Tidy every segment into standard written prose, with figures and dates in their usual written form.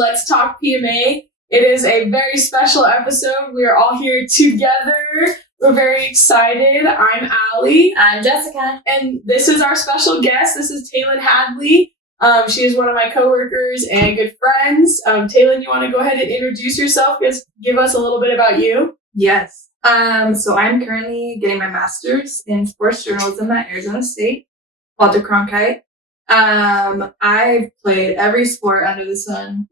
Let's Talk PMA. It is a very special episode. We are all here together. We're very excited. I'm Allie. I'm Jessica. And this is our special guest. This is Taylyn Hadley. She is one of my coworkers and good friends. Taylyn, you want to go ahead and introduce yourself? Give us a little bit about you. Yes. So I'm currently getting my master's in sports journalism at Arizona State, Walter Cronkite. I've played every sport under the sun,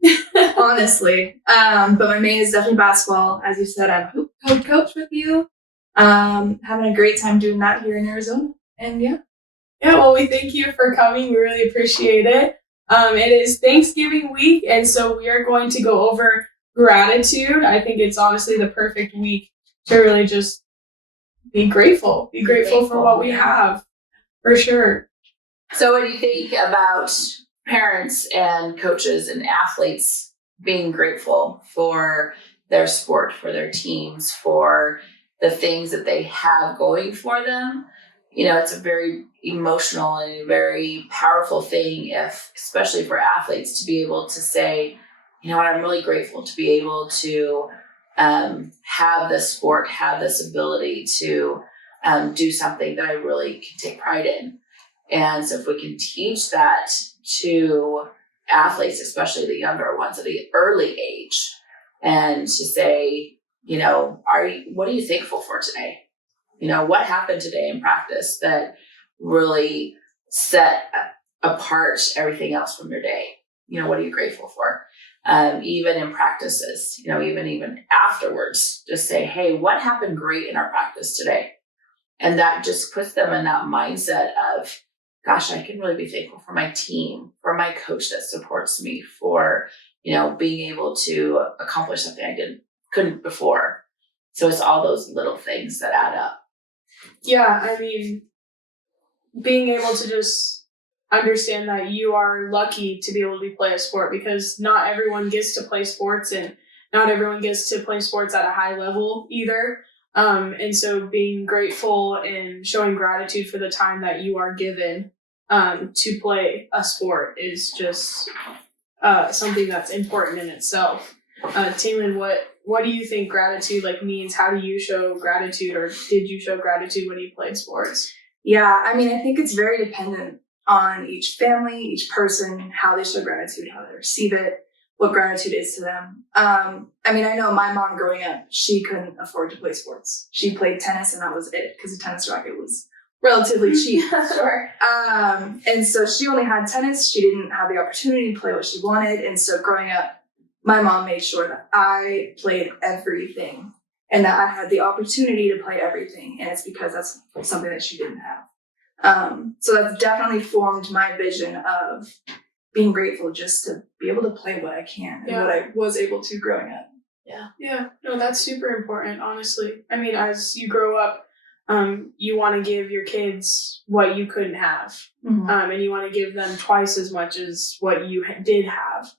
honestly. But my main is definitely basketball. As you said, I'm a coach with you. Having a great time doing that here in Arizona. And yeah. Yeah, well, we thank you for coming. We really appreciate it. It is Thanksgiving week, and so we are going to go over gratitude. I think it's honestly the perfect week to really just be grateful. Be grateful for what we have, for sure. So what do you think about parents and coaches and athletes being grateful for their sport, for their teams, for the things that they have going for them? You know, it's a very emotional and very powerful thing, especially for athletes, to be able to say, you know what, I'm really grateful to be able to have this sport, have this ability to do something that I really can take pride in. And so if we can teach that to athletes, especially the younger ones at an early age, and to say, you know, what are you thankful for today? You know, what happened today in practice that really set apart everything else from your day? You know, what are you grateful for? Even in practices, you know, even afterwards, just say, hey, what happened great in our practice today? And that just puts them in that mindset of, gosh, I can really be thankful for my team, for my coach that supports me, for, you know, being able to accomplish something I couldn't before. So it's all those little things that add up. Yeah, I mean, being able to just understand that you are lucky to be able to play a sport, because not everyone gets to play sports, and not everyone gets to play sports at a high level either. And so being grateful and showing gratitude for the time that you are given to play a sport is just something that's important in itself. Taylyn, what do you think gratitude means? How do you show gratitude, or did you show gratitude when you played sports? Yeah, I mean, I think it's very dependent on each family, each person, how they show gratitude, how they receive it, what gratitude is to them. I mean, I know my mom growing up, she couldn't afford to play sports. She played tennis, and that was it, because the tennis racket was relatively cheap. Sure. And so she only had tennis. She didn't have the opportunity to play what she wanted. And so growing up, my mom made sure that I played everything and that I had the opportunity to play everything. And it's because that's something that she didn't have. So that's definitely formed my vision of being grateful just to be able to play what I can and what I was able to growing up. Yeah. No, that's super important, honestly. I mean, as you grow up, you want to give your kids what you couldn't have. Mm-hmm. And you want to give them twice as much as what you did have.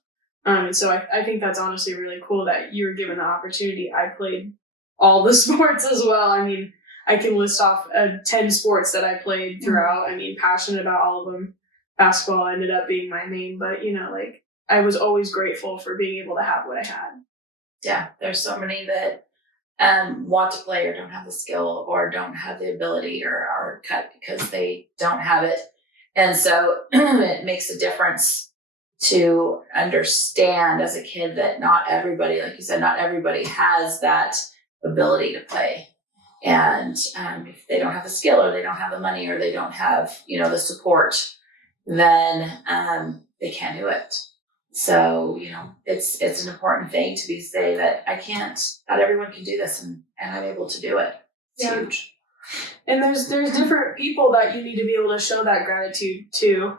And so I think that's honestly really cool that you were given the opportunity. I played all the sports as well. I mean, I can list off 10 sports that I played throughout. I mean, passionate about all of them. Basketball ended up being my main, but, you know, I was always grateful for being able to have what I had. Yeah, there's so many that want to play or don't have the skill or don't have the ability or are cut because they don't have it. And so it makes a difference to understand as a kid that not everybody, like you said, not everybody has that ability to play. And if they don't have the skill or they don't have the money or they don't have, you know, the support, then they can't do it. So, you know, it's an important thing to say that not everyone can do this and I'm able to do it. It's huge. And there's different people that you need to be able to show that gratitude to.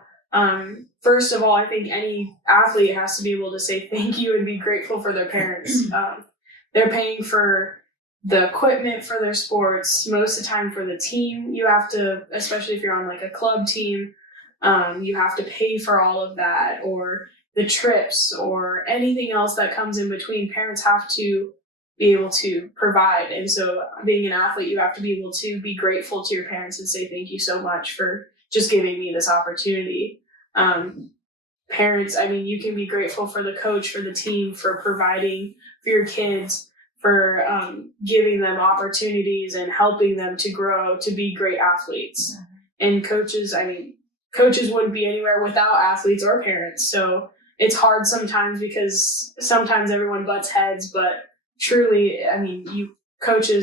First of all, I think any athlete has to be able to say thank you and be grateful for their parents. They're paying for the equipment for their sports, most of the time for the team. You have to, especially if you're on a club team, you have to pay for all of that, or the trips or anything else that comes in between. Parents have to be able to provide. And so being an athlete, you have to be able to be grateful to your parents and say, thank you so much for just giving me this opportunity. parents, I mean, you can be grateful for the coach, for the team, for providing for your kids, for giving them opportunities and helping them to grow to be great athletes. And coaches, I mean, coaches wouldn't be anywhere without athletes or parents. So it's hard sometimes because sometimes everyone butts heads, but truly, I mean,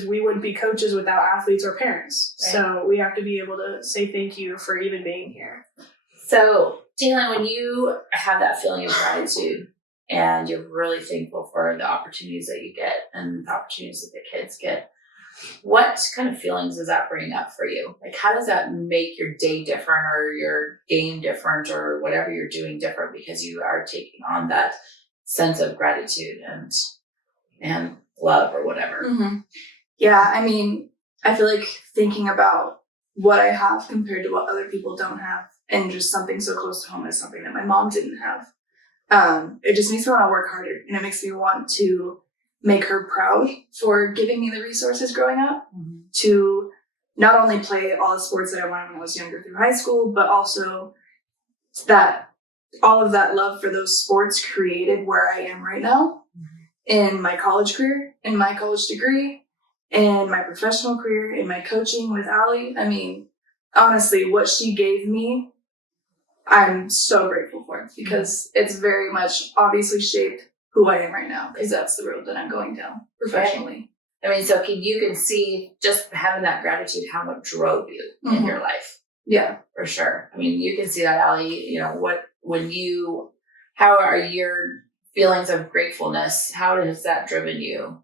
we wouldn't be coaches without athletes or parents. Right. So we have to be able to say thank you for even being here. So, Taylyn, when you have that feeling of gratitude and you're really thankful for the opportunities that you get and the opportunities that the kids get, what kind of feelings does that bring up for you? Like, how does that make your day different or your game different or whatever you're doing different because you are taking on that sense of gratitude and love or whatever? Mm-hmm. Yeah, I mean, I feel like thinking about what I have compared to what other people don't have and just something so close to home as something that my mom didn't have. It just makes me want to work harder, and it makes me want to make her proud for giving me the resources growing up to not only play all the sports that I wanted when I was younger through high school, but also that all of that love for those sports created where I am right now in my college career, in my college degree, in my professional career, in my coaching with Allie. I mean, honestly, what she gave me, I'm so grateful for because it's very much obviously shaped who I am right now, because that's the road that I'm going down professionally. Right. I mean, so you can see just having that gratitude, how much drove you in your life. Yeah. For sure. I mean, you can see that, Allie, how are your feelings of gratefulness, how has that driven you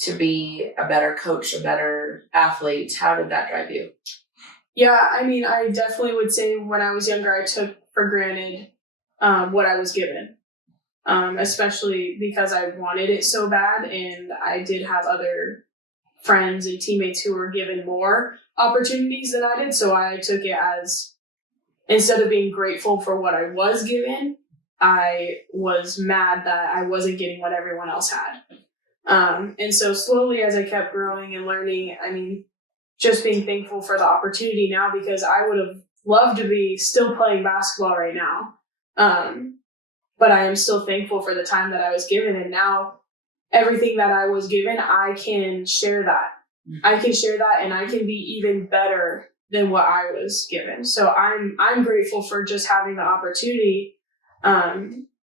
to be a better coach, a better athlete? How did that drive you? Yeah, I mean, I definitely would say when I was younger, I took for granted what I was given. Especially because I wanted it so bad, and I did have other friends and teammates who were given more opportunities than I did. So I took it as, instead of being grateful for what I was given, I was mad that I wasn't getting what everyone else had. And so slowly as I kept growing and learning, I mean, just being thankful for the opportunity now, because I would have loved to be still playing basketball right now. But I am still thankful for the time that I was given. And now everything that I was given, I can share that. I can share that, and I can be even better than what I was given. So I'm grateful for just having the opportunity,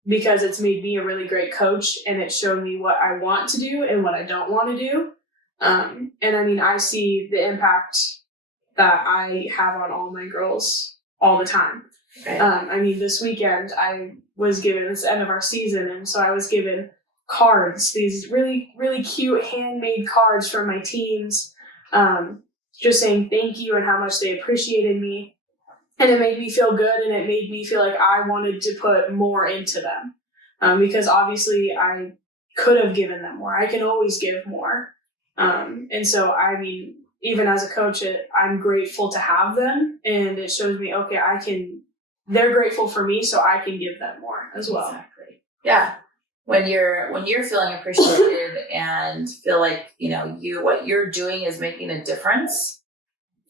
because it's made me a really great coach, and it showed me what I want to do and what I don't want to do. And I mean, I see the impact that I have on all my girls all the time. Right. I mean, this weekend I was given, it's the end of our season, and so I was given cards, these really, really cute handmade cards from my teams, just saying thank you and how much they appreciated me. And it made me feel good, and it made me feel like I wanted to put more into them, because obviously I could have given them more. I can always give more. And so, I mean, even as a coach, I'm grateful to have them, and it shows me, okay, they're grateful for me, so I can give them more as well. Exactly. Yeah. When you're feeling appreciated and feel like, what you're doing is making a difference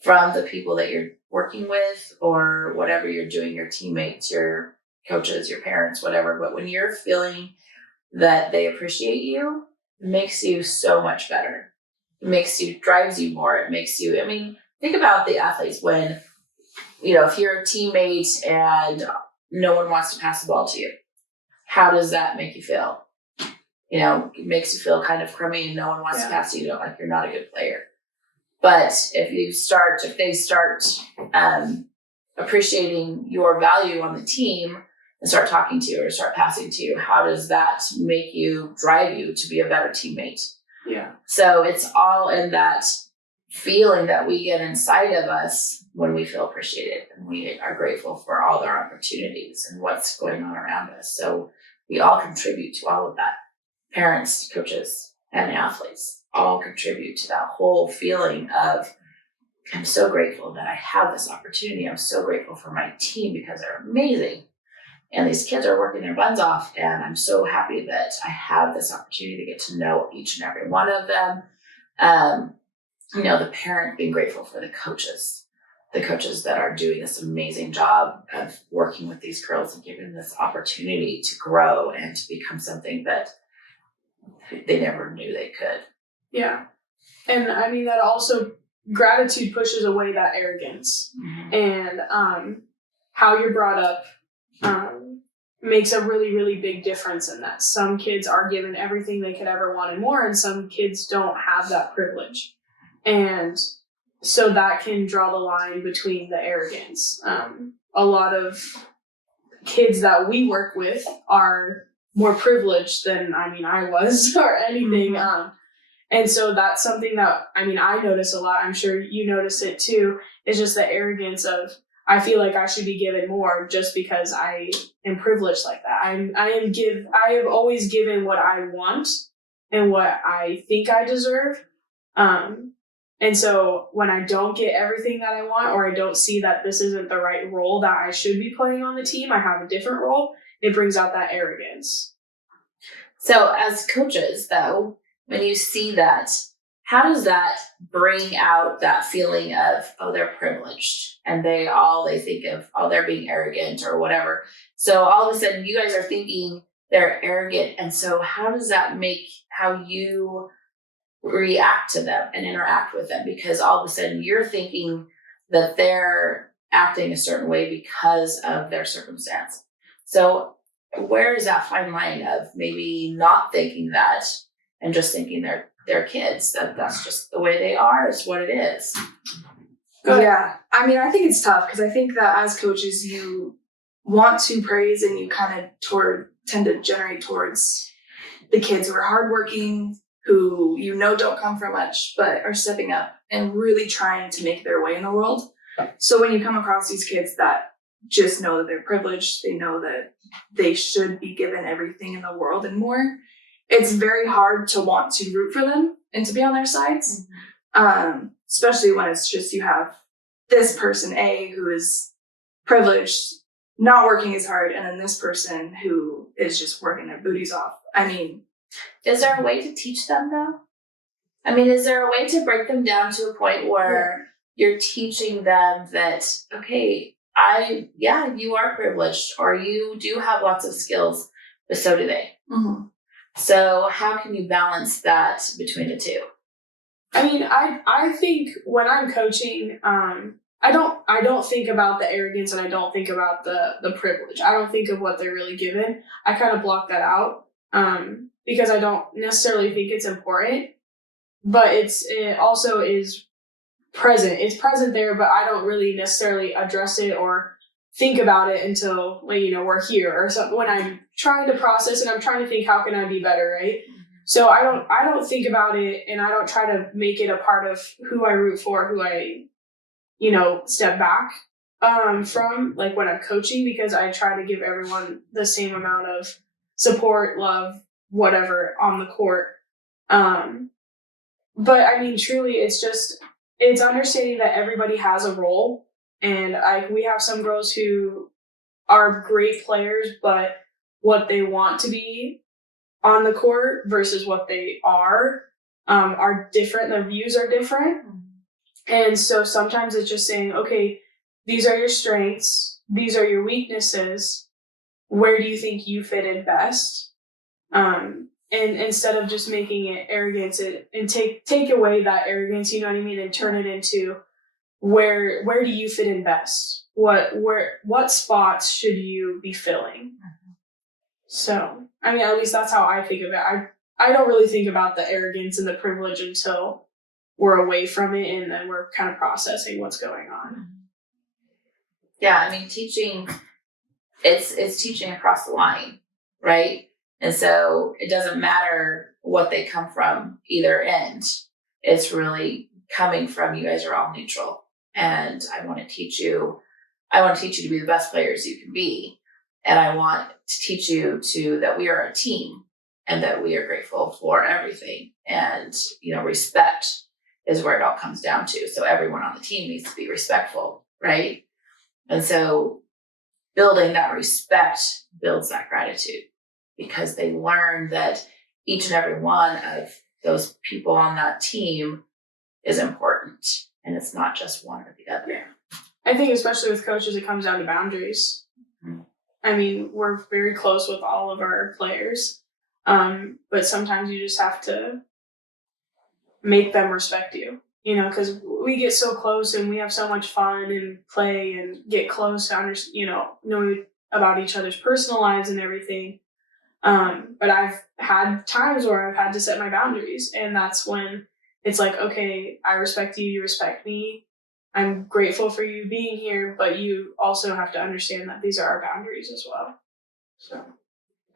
from the people that you're working with or whatever you're doing, your teammates, your coaches, your parents, whatever. But when you're feeling that they appreciate you, it makes you so much better. It drives you more. It makes you, I mean, think about the athletes when, if you're a teammate and no one wants to pass the ball to you, how does that make you feel? It makes you feel kind of crummy and no one wants to pass you. Like you're not a good player. But if they start appreciating your value on the team and start talking to you or start passing to you, how does that drive you to be a better teammate? Yeah. So it's all in that feeling that we get inside of us when we feel appreciated and we are grateful for all our opportunities and what's going on around us. So we all contribute to all of that. Parents, coaches, and athletes all contribute to that whole feeling of, I'm so grateful that I have this opportunity. I'm so grateful for my team because they're amazing. And these kids are working their buns off. And I'm so happy that I have this opportunity to get to know each and every one of them. The parent being grateful for the coaches the coaches that are doing this amazing job of working with these girls and giving them this opportunity to grow and to become something that they never knew they could. Yeah. And I mean, that also, gratitude pushes away that arrogance. And how you're brought up makes a really, really big difference in that. Some kids are given everything they could ever want and more, and some kids don't have that privilege. And so that can draw the line between the arrogance. A lot of kids that we work with are more privileged than, I was or anything. And so that's something that, I notice a lot. I'm sure you notice it too. It's just the arrogance of, I feel like I should be given more just because I am privileged like that. I have always given what I want and what I think I deserve. And so when I don't get everything that I want, or I don't see that this isn't the right role that I should be playing on the team, I have a different role, it brings out that arrogance. So as coaches, though, when you see that, how does that bring out that feeling of, oh, they're privileged and they think of, oh, they're being arrogant or whatever. So all of a sudden you guys are thinking they're arrogant. And so how does that make how you react to them and interact with them? Because all of a sudden you're thinking that they're acting a certain way because of their circumstance. So where is that fine line of maybe not thinking that and just thinking they're kids, that's just the way they are, it's what it is? Yeah. I think it's tough because I think that as coaches, you want to praise and you kind of tend to generate towards the kids who are hardworking, who don't come from much, but are stepping up and really trying to make their way in the world. So when you come across these kids that just know that they're privileged, they know that they should be given everything in the world and more, it's very hard to want to root for them and to be on their sides. Especially when it's just, you have this person A who is privileged, not working as hard, and then this person who is just working their booties off. Is there a way to teach them though? Is there a way to break them down to a point where you're teaching them that, okay, you are privileged, or you do have lots of skills, but so do they. So how can you balance that between the two? I think when I'm coaching, I don't think about the arrogance, and I don't think about the privilege. I don't think of what they're really given. I kind of block that out because I don't necessarily think it's important, but it also is present. It's present there, but I don't really necessarily address it or think about it until we're here or something. When I'm trying to process and I'm trying to think, how can I be better, right? So I don't think about it, and I don't try to make it a part of who I root for, who I step back from, like when I'm coaching, because I try to give everyone the same amount of support, love, whatever on the court. But truly, it's understanding that everybody has a role. And we have some girls who are great players, but what they want to be on the court versus what they are different. Their views are different. And so sometimes it's just saying, okay, these are your strengths. These are your weaknesses. Where do you think you fit in best? And instead of just making it arrogance, and take away that arrogance, and turn it into, where do you fit in best? What spots should you be filling? So, at least that's how I think of it. I don't really think about the arrogance and the privilege until we're away from it, and then we're kind of processing what's going on. Yeah, teaching, it's teaching across the line, right? And so it doesn't matter what they come from either end. It's really coming from, you guys are all neutral. And I want to teach you to be the best players you can be. And I want to teach you that we are a team and that we are grateful for everything. And, respect is where it all comes down to. So everyone on the team needs to be respectful, right? And so building that respect builds that gratitude, because they learn that each and every one of those people on that team is important. And it's not just one or the other. I think especially with coaches, it comes down to boundaries. Mm-hmm. I mean, we're very close with all of our players, but sometimes you just have to make them respect you, because we get so close and we have so much fun and play and get close to know about each other's personal lives and everything. But I've had times where I've had to set my boundaries, and that's when it's like, okay, I respect you, you respect me. I'm grateful for you being here, but you also have to understand that these are our boundaries as well. So,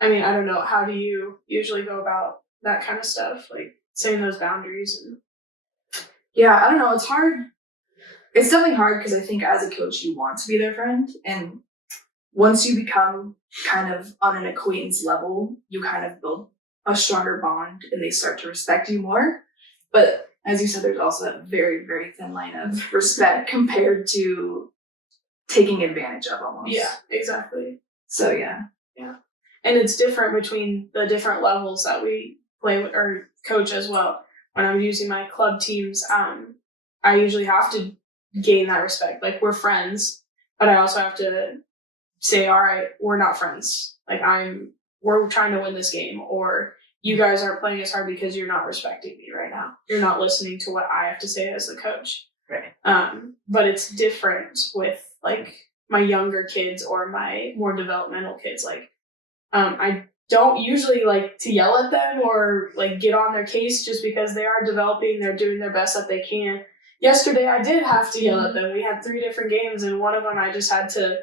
I mean, I don't know. How do you usually go about that kind of stuff? Like setting those boundaries and Yeah, I don't know. It's hard. It's definitely hard because I think as a coach, you want to be their friend. And once you become kind of on an acquaintance level, you kind of build a stronger bond and they start to respect you more. But as you said, there's also that very, very thin line of respect compared to taking advantage of almost. Yeah, exactly. So, yeah. Yeah. And it's different between the different levels that we play with or coach as well. When I'm using my club teams, I usually have to gain that respect. Like, we're friends, but I also have to say, all right, we're not friends. Like, we're trying to win this game, or you guys aren't playing as hard because you're not respecting me right now. You're not listening to what I have to say as the coach. Right. But it's different with like my younger kids or my more developmental kids. Like, I don't usually like to yell at them or like get on their case just because they are developing. They're doing their best that they can. Yesterday, I did have to yell at them. We had 3 different games, and one of them I just had to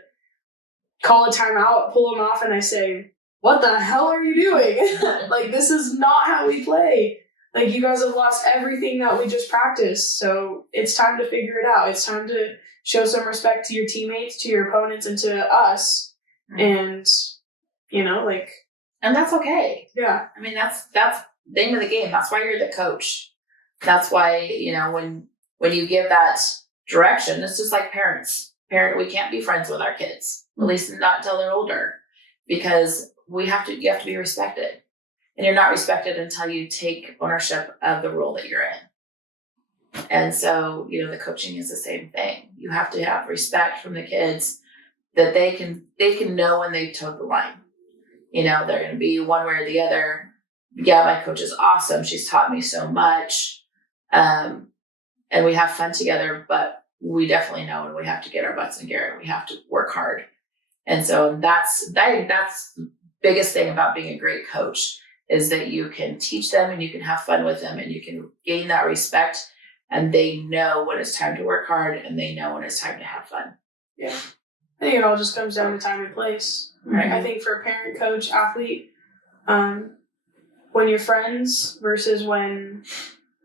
call a timeout, pull them off, and I say, what the hell are you doing? Like, this is not how we play. Like, you guys have lost everything that we just practiced. So it's time to figure it out. It's time to show some respect to your teammates, to your opponents, and to us. And, And that's okay. Yeah. I mean, that's the name of the game. That's why you're the coach. That's why, when you give that direction, it's just like parents. We can't be friends with our kids, at least not until they're older, because you have to be respected. And you're not respected until you take ownership of the role that you're in. And so, the coaching is the same thing. You have to have respect from the kids that they can know when they've towed the line. They're going to be one way or the other. Yeah, my coach is awesome. She's taught me so much. And we have fun together, but we definitely know when we have to get our butts in gear. We have to work hard. And so that's the biggest thing about being a great coach, is that you can teach them and you can have fun with them and you can gain that respect, and they know when it's time to work hard and they know when it's time to have fun. Yeah. I think it all just comes down to time and place. Right. I think for parent, coach, athlete, when you're friends versus when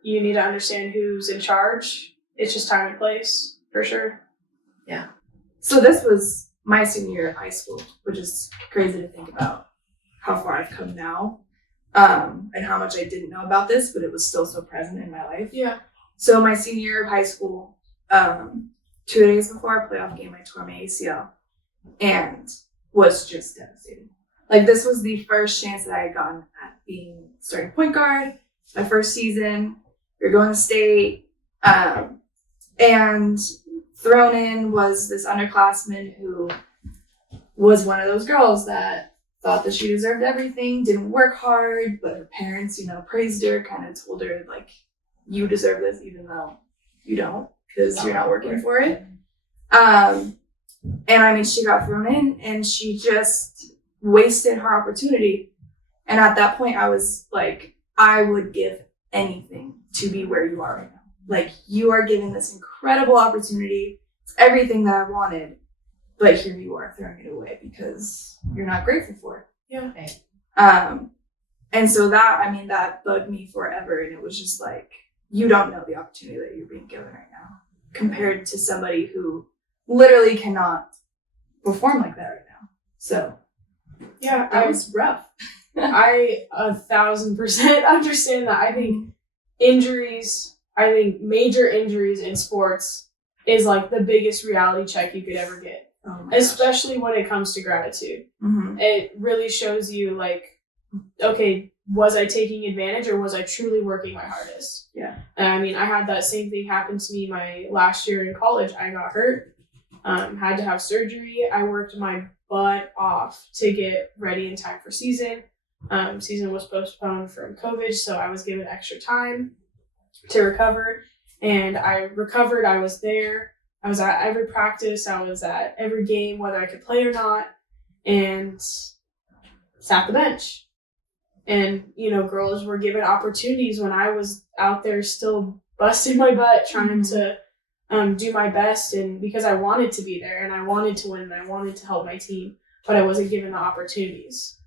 you need to understand who's in charge, it's just time and place, for sure. Yeah. So this was my senior year of high school, which is crazy to think about how far I've come now, and how much I didn't know about this, but it was still so present in my life. Yeah. So my senior year of high school, 2 days before our playoff game, I tore my ACL and was just devastated. Like, this was the first chance that I had gotten at being starting point guard, my first season. We were going to state, and thrown in was this underclassman who was one of those girls that thought that she deserved everything, didn't work hard, but her parents, praised her, kind of told her, like, you deserve this even though you don't, because you're not working for it. And I mean, she got thrown in and she just wasted her opportunity. And at that point, I was like, I would give anything to be where you are right now. Like, you are given this incredible opportunity. It's everything that I wanted. But here you are throwing it away because you're not grateful for it. Yeah. And so that bugged me forever. And it was just like, you don't know the opportunity that you're being given right now compared to somebody who literally cannot perform like that right now. So yeah, that was rough. I 1,000% understand that. I think major injuries in sports is like the biggest reality check you could ever get. Oh, especially when it comes to gratitude. Mm-hmm. It really shows you, like, okay, was I taking advantage or was I truly working my hardest? Yeah. And I mean, I had that same thing happen to me my last year in college. I got hurt had to have surgery. I worked my butt off to get ready in time for season. Season was postponed from COVID, so I was given extra time to recover. And I recovered. I was there. I was at every practice. I was at every game, whether I could play or not, and sat the bench. And, girls were given opportunities when I was out there still busting my butt trying to do my best, and because I wanted to be there and I wanted to win and I wanted to help my team, but I wasn't given the opportunities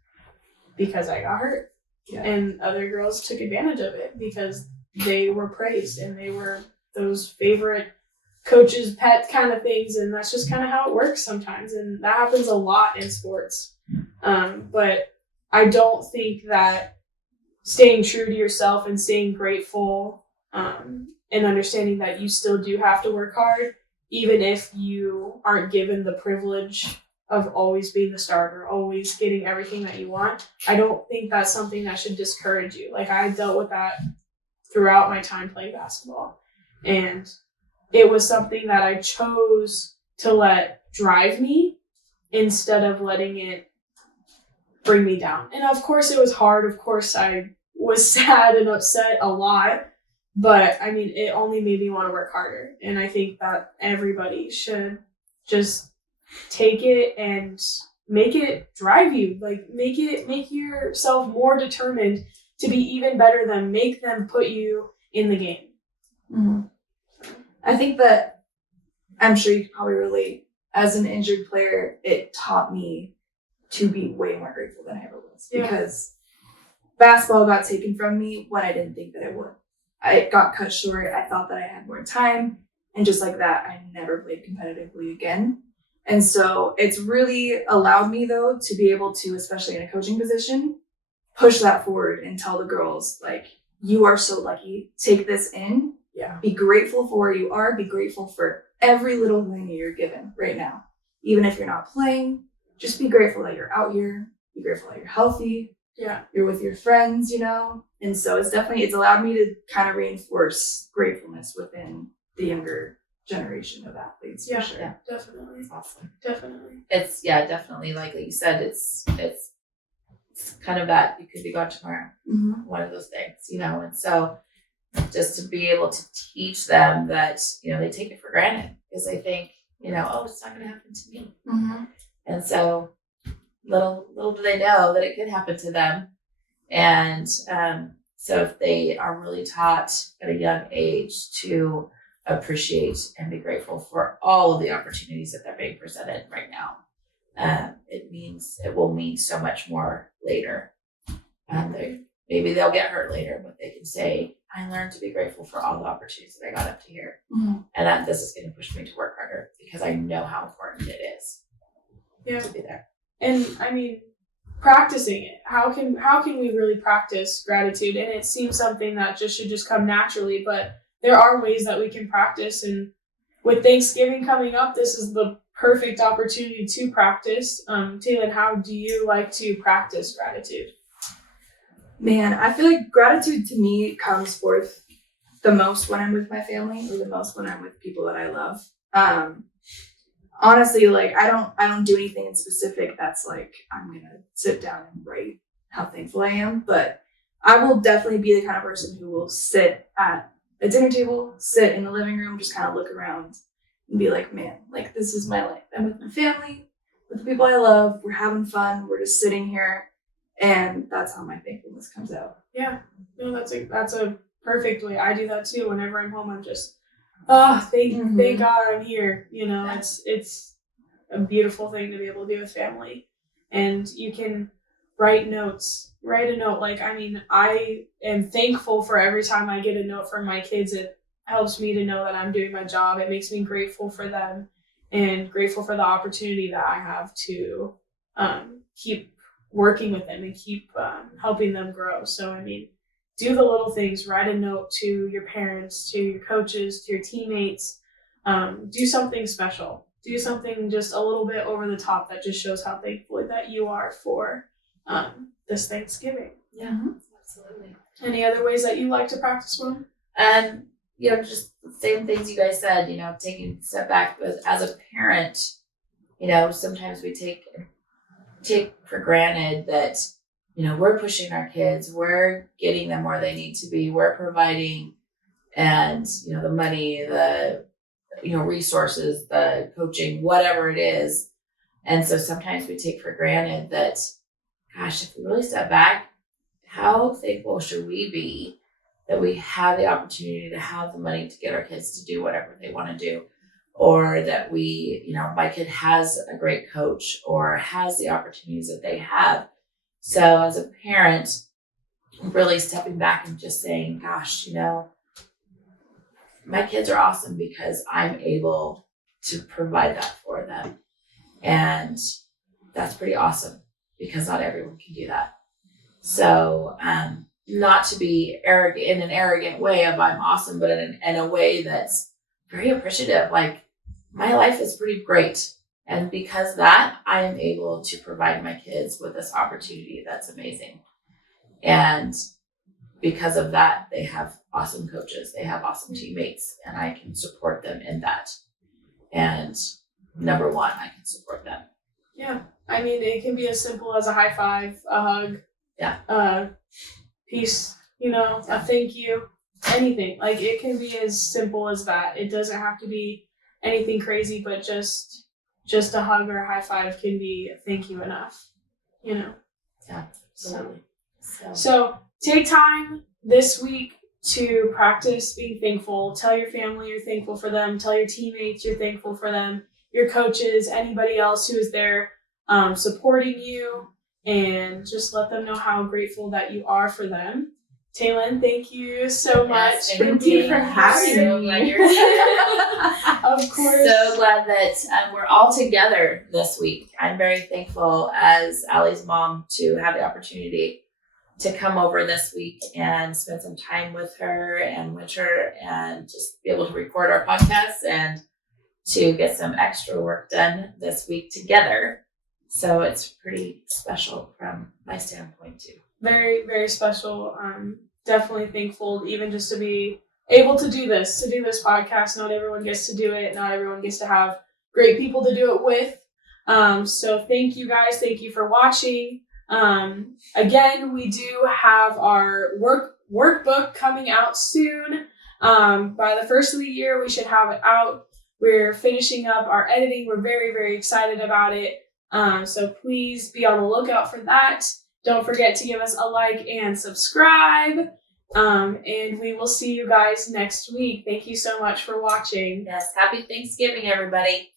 because I got hurt. Yeah. And other girls took advantage of it because they were praised and they were those favorite coaches' pet kind of things, and that's just kind of how it works sometimes, and that happens a lot in sports. But I don't think that staying true to yourself and staying grateful and understanding that you still do have to work hard, even if you aren't given the privilege of always being the starter, always getting everything that you want, I don't think that's something that should discourage you. Like, I dealt with that throughout my time playing basketball. And it was something that I chose to let drive me instead of letting it bring me down. And of course it was hard. Of course I was sad and upset a lot. But I mean, it only made me want to work harder. And I think that everybody should just take it and make it drive you. Like, make yourself more determined to be even better than, make them put you in the game. Mm-hmm. I think that, I'm sure you could probably relate, as an injured player, it taught me to be way more grateful than I ever was. Yeah. Because basketball got taken from me when I didn't think that it would. I got cut short. I thought that I had more time. And just like that, I never played competitively again. And so it's really allowed me, though, to be able to, especially in a coaching position, push that forward and tell the girls, like, you are so lucky. Take this in. Yeah. Be grateful for where you are. Be grateful for every little thing you're given right now. Even if you're not playing, just be grateful that you're out here. Be grateful that you're healthy. Yeah. You're with your friends, And so it's allowed me to kind of reinforce gratefulness within the younger generation of athletes. Yeah, for sure. Yeah. Definitely. Awesome. Definitely. It's definitely like you said, it's kind of that you could be gone tomorrow. Mm-hmm. One of those things, and so just to be able to teach them that, they take it for granted because they think, oh, it's not going to happen to me. Mm-hmm. And so little do they know that it could happen to them. And so if they are really taught at a young age to appreciate and be grateful for all of the opportunities that they're being presented right now, it will mean so much more later. Maybe they'll get hurt later, but they can say, I learned to be grateful for all the opportunities that I got up to here. Mm-hmm. And that this is going to push me to work harder because I know how important it is to be there. And I mean, practicing it. How can we really practice gratitude? And it seems something that should just come naturally, but there are ways that we can practice. And with Thanksgiving coming up, this is the perfect opportunity to practice. Taylyn, how do you like to practice gratitude? Man, I feel like gratitude to me comes forth the most when I'm with my family, or the most when I'm with people that I love. Honestly, like I don't do anything in specific that's like I'm gonna sit down and write how thankful I am, but I will definitely be the kind of person who will sit at a dinner table, sit in the living room, just kind of look around and be like, man, like this is my life. I'm with my family, with the people I love. We're having fun. We're just sitting here. And that's how my thankfulness comes out. Yeah, no, that's a perfect way. I do that too. Whenever I'm home, I'm just, thank God I'm here. It's a beautiful thing to be able to do with family. And you can write notes. Write a note. Like, I mean, I am thankful for every time I get a note from my kids. It helps me to know that I'm doing my job. It makes me grateful for them and grateful for the opportunity that I have to keep working with them and keep helping them grow. So, I mean, do the little things. Write a note to your parents, to your coaches, to your teammates. Do something special. Do something just a little bit over the top that just shows how thankful that you are for this Thanksgiving. Yeah, absolutely. Any other ways that you like to practice one? just the same things you guys said, taking a step back. But as a parent, sometimes we take for granted that, we're pushing our kids, we're getting them where they need to be, we're providing, and, the money, the, resources, the coaching, whatever it is. And so sometimes we take for granted that, gosh, if we really step back, how thankful should we be that we have the opportunity to have the money to get our kids to do whatever they want to do, or that we, my kid has a great coach or has the opportunities that they have. So as a parent, really stepping back and just saying, gosh, my kids are awesome because I'm able to provide that for them. And that's pretty awesome because not everyone can do that. So, not to be arrogant in an arrogant way of I'm awesome, but in a way that's very appreciative. Like, my life is pretty great. And because of that, I am able to provide my kids with this opportunity that's amazing. And because of that, they have awesome coaches, they have awesome teammates, and I can support them in that. And number one, I can support them. Yeah. I mean, it can be as simple as a high five, a hug, peace, a thank you, anything. Like, it can be as simple as that. It doesn't have to be anything crazy, but just a hug or a high five can be a thank you enough, Yeah, absolutely. So take time this week to practice being thankful. Tell your family you're thankful for them. Tell your teammates you're thankful for them. Your coaches, anybody else who is there supporting you, and just let them know how grateful that you are for them. Taylyn, thank you so much Thank you for having so me. glad you're here. Of course. So glad that we're all together this week. I'm very thankful as Allie's mom to have the opportunity to come over this week and spend some time with her and just be able to record our podcast and to get some extra work done this week together. So it's pretty special from my standpoint too. Very, very special. Definitely thankful even just to be able to do this podcast. Not everyone gets to do it. Not everyone gets to have great people to do it with. So thank you guys. Thank you for watching. Again, we do have our workbook coming out soon. By the first of the year, we should have it out. We're finishing up our editing. We're very, very excited about it. So please be on the lookout for that. Don't forget to give us a like and subscribe. And we will see you guys next week. Thank you so much for watching. Yes, happy Thanksgiving, everybody.